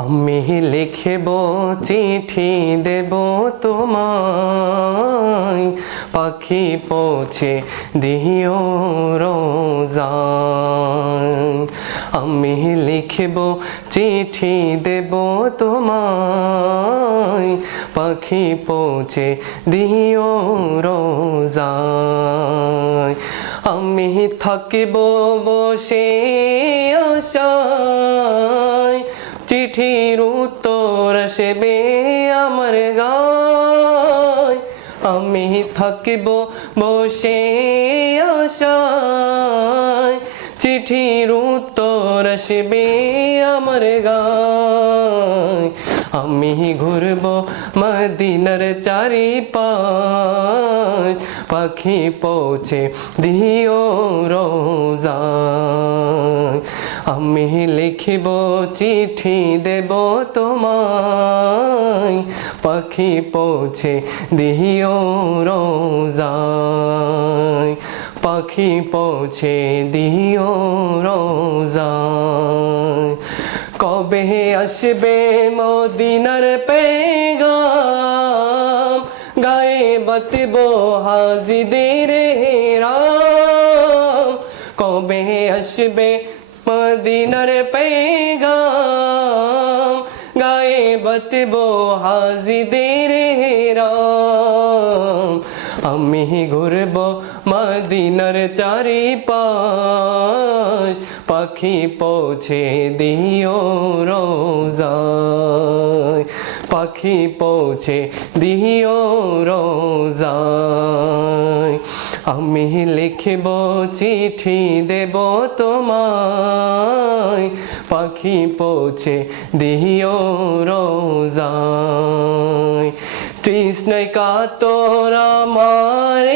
আমি লিখব চিঠি দেব তোমায়, পাখি পৌঁছে দিও রোজায়। আমি লিখব চিঠি দেব তোমায়, পাখি পৌঁছে দিও রোজায়। আমি থাকিব বসে আশায়, চিঠির উত্তর আসবে আমার গায়। আমি থাকিব বসে আশায়, চিঠির উত্তর আসবে আমার গায়। আমি ঘুরব মদিনার চারিপাশ, পাখি পৌঁছে দিও রোজায়। আমি লিখিব চিঠি দেব তোমায়, পাখি পৌঁছে দিও রোজায়। পাখি পৌঁছে দিও রোজায়। কবে আসবে মদিনার পেগাম, গায়ে বাতব হাজিদের রাম। কবে আসবে মদিনার পেগাম, গায়ে বাতব হাজিদের রাম। আমি ঘুরব মদিনার চারিপাশ, পাখি পৌঁছে দিও রোজায়। পাখি পৌঁছে দিও রোজায়। আমি লিখব চিঠি দেব তোমায়, পাখি পৌঁছে দিও রোজায়। তৃষ্ণায় কাতর আমার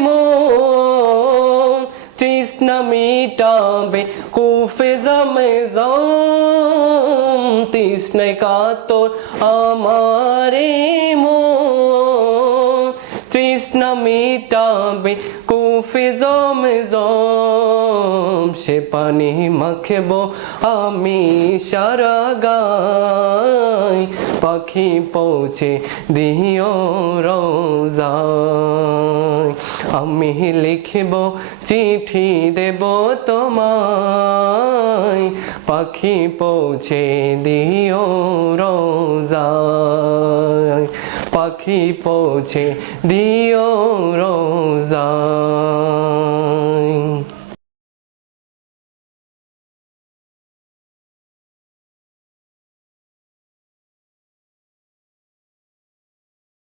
মন, তৃষ্ণা মিটাবে কুফে জমজম। তৃষ্ণায় কাতর আমার মন, তৃষ্ণা মিটাবে কুফে জমজম। সে পানি মাখব আমি সারা গায়, পাখি পৌঁছে দিও রোজায়। আমি লিখব চিঠি দেব তোমায়, পাখি পৌঁছে দিও রোজায়। পাখি পৌঁছে দিও রোজায়।